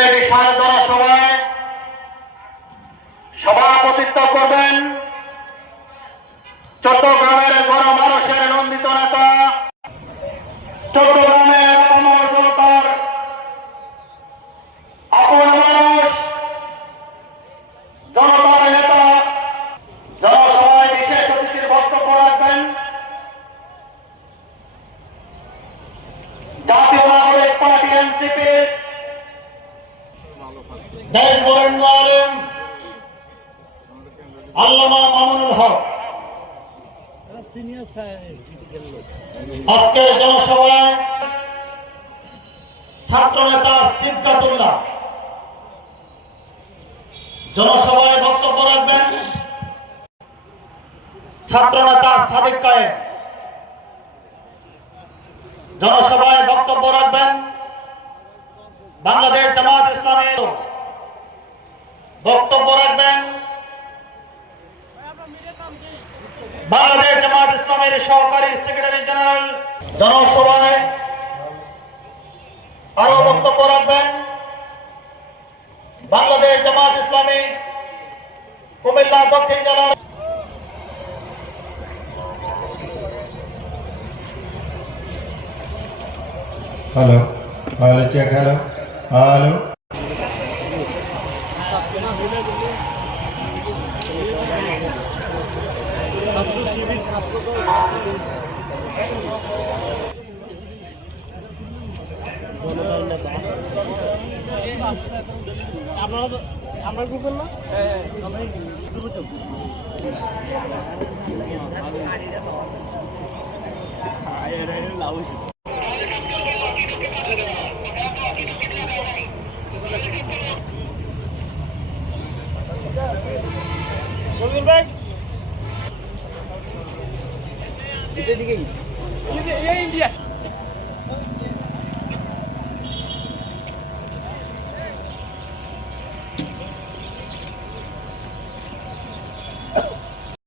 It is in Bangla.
আজকের বিশাল জনসভায় সভাপতিত্ব করবেন চট্টগ্রামের মানুষের নন্দিত নেতা চট্টগ্রামের দেশ বরেণ্য আলেম। আল্লামা মামুনুল হক। আজকের জনসভায় ছাত্র নেতা সিদ্ধাতুল্লাহ জনসভায় বক্তব্য রাখবেন। ছাত্র নেতা সাদিক কায়েম। জনসভায় বক্তব্য রাখবেন। বাংলাদেশ জামাত ইসলামের বক্তব্য রাখবেন। বাংলাদেশ জামাত ইসলামের সহকারী সেক্রেটারি জেনারেল জনসভায় আরও বক্তব্য রাখবেন। বাংলাদেশ জামাত ইসলামী কুমিল্লা দক্ষিণ জেলার hello hello check hello hello আমরা গুগল না? আমরা গ্রুপে দিকে